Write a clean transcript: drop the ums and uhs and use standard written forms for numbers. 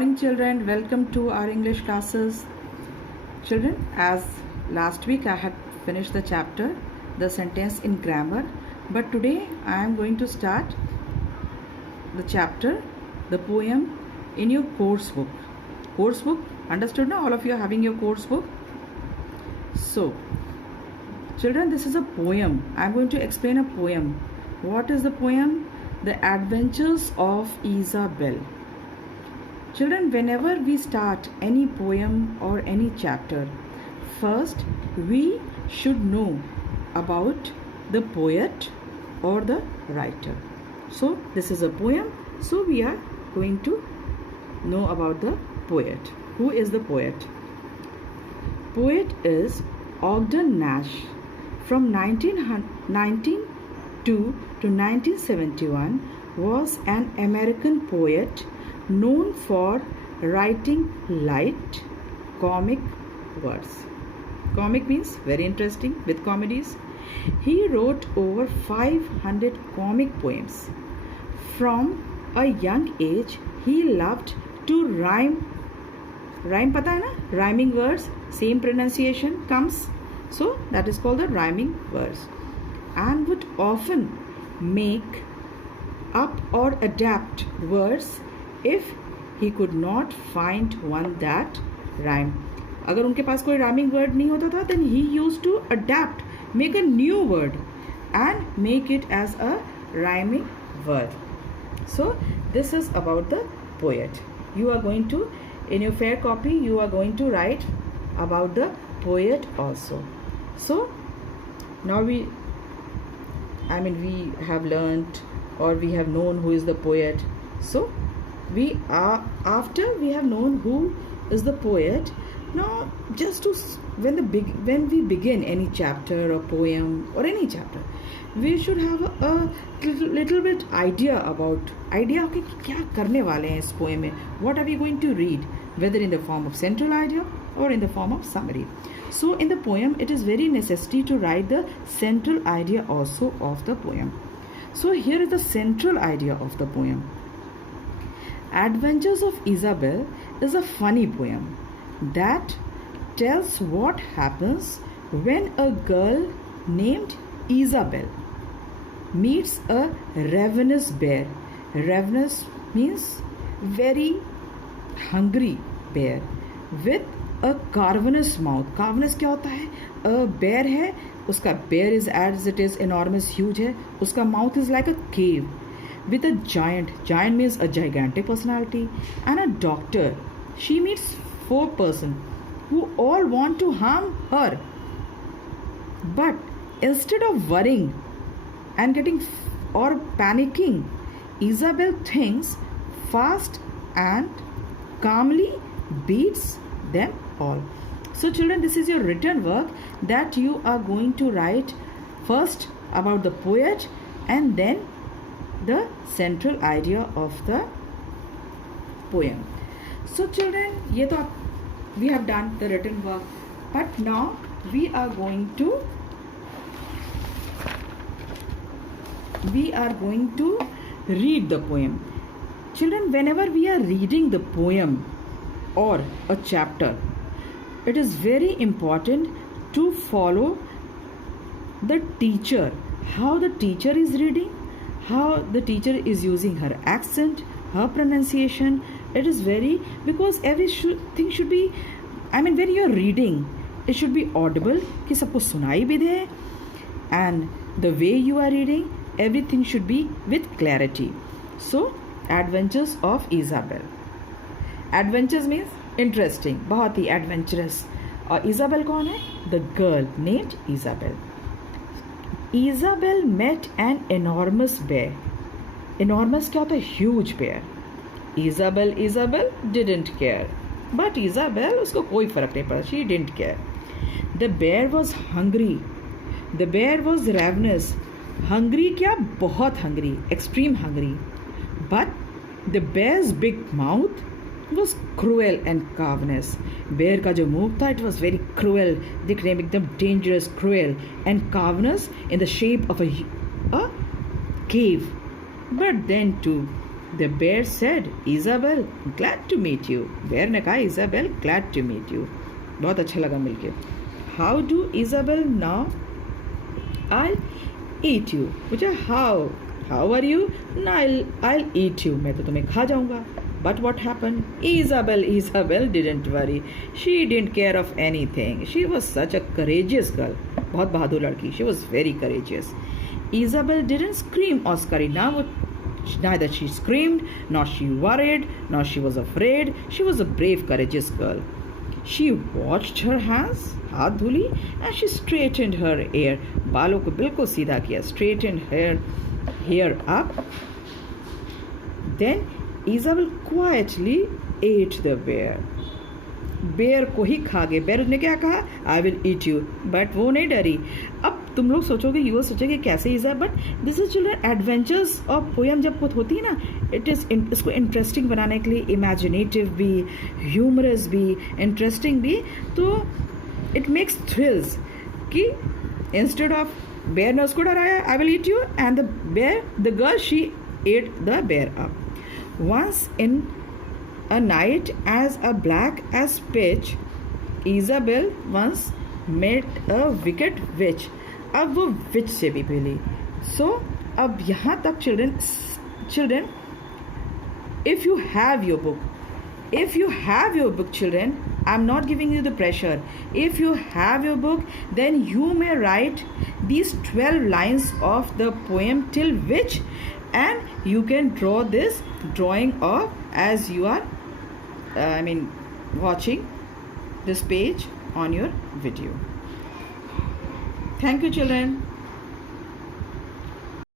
Morning children, welcome to our English classes. Children, as last week I had finished the chapter, the sentence in grammar, but today I am going to start the chapter, the poem in your course book. Course book, understood now? All of you are having your course book. So, children, this is a poem. I am going to explain a poem. What is the poem? The Adventures of Isabelle. Children, whenever we start any poem or any chapter, first we should know about the poet or the writer. So this is a poem, so we are going to know about the poet. Who is the poet? Poet is Ogden Nash. From 1902 to 1971 was an American poet known for writing light comic verse. Comic means very interesting with comedies. He wrote over 500 comic poems. From a young age, he loved to rhyme. Rhyme pata hai na? Rhyming words, same pronunciation comes. So that is called the rhyming verse. And would often make up or adapt words if he could not find one that rhymed. अगर उनके पास कोई rhyming word नहीं होता था, then he used to adapt, make a new word and make it as a rhyming word. So this is about the poet. You are going to, in your fair copy, you are going to write about the poet also. So now we have learnt or we have known who is the poet. So we are, after we have known who is the poet, now just to when we begin any chapter or poem or any chapter, we should have a little bit idea कि क्या करने वाले हैं इस poem में. What are we going to read, whether in the form of central idea or in the form of summary. So in the poem, it is very necessary to write the central idea also of the poem. So here is the central idea of the poem. Adventures of Isabelle is a funny poem that tells what happens when a girl named Isabelle meets a ravenous bear. Ravenous means very hungry bear with a cavernous mouth. Cavernous क्या होता है? A bear है, उसका bear is as it is enormous, huge है, उसका mouth is like a cave with a giant means a gigantic personality, and a doctor. She meets 4 persons who all want to harm her. But instead of worrying and getting or panicking, Isabelle thinks fast and calmly beats them all. So children, this is your written work that you are going to write first about the poet and then the central idea of the poem. So children, we have done the written work, but now we are going to read the poem. Children, whenever we are reading the poem or a chapter, it is very important to follow the teacher, how the teacher is reading, how the teacher is using her accent, her pronunciation. It is very, because everything should be, when you are reading, it should be audible, कि सबको सुनाई भी दे, and the way you are reading, everything should be with clarity. So, Adventures of Isabelle. Adventures means interesting, बहुत ही adventurous. और Isabelle कौन है? The girl named Isabelle. Isabelle met an enormous bear. Enormous क्या होता है? Huge bear. Isabelle didn't care. But Isabelle, उसको कोई फर्क नहीं पड़ा. She didn't care. The bear was hungry. The bear was ravenous. Hungry क्या? बहुत hungry. Extreme hungry. But the bear's big mouth was cruel and cavernous. Bear का जो मुंह था, it was very cruel. दिखने में एकदम dangerous, cruel and cavernous in the shape of a cave. But then too, The bear said, Isabel, glad to meet you. Bear ने कहा, Isabel, glad to meet you. बहुत अच्छा लगा मिलके. How do Isabel now? I'll eat you. पूछा how? How are you? No, I'll eat you. मैं तो तुम्हें खा जाऊंगा. But what happened? Isabel didn't worry. She didn't care of anything. She was such a courageous girl. बहुत बहादुर लड़की. She was very courageous. Isabel didn't scream or scurry. Neither she screamed, nor she worried, nor she was afraid. She was a brave, courageous girl. She washed her hands, हाथ धुली, and she straightened her hair. बालों को बिल्कुल सीधा किया. Straightened her hair up. Then Isabel quietly ate the bear. Bear को ही खा गए. बेयर ने क्या कहा? I will eat you. But वो नहीं डरी. अब तुम लोग सोचोगे, यू सोचोगे कैसे इज है, but this is children adventures of poem. जब कुछ होती है ना, इट इज़ इसको इंटरेस्टिंग बनाने के लिए, इमेजिनेटिव भी, ह्यूमरस भी, इंटरेस्टिंग भी, तो इट मेक्स थ्रिल्स कि इंस्टेड ऑफ बेयर ने उसको डराया, I will eat you, and the girl she ate the bear up. Once in a night as black as pitch, Isabel once met a wicked witch. अब वो विच से भी मिली. So अब यहाँ तक children, if you have your book, children, I'm not giving you the pressure. If you have your book, then you may write these 12 lines of the poem till which, and you can draw this drawing of as you are watching this page on your video. Thank you, children.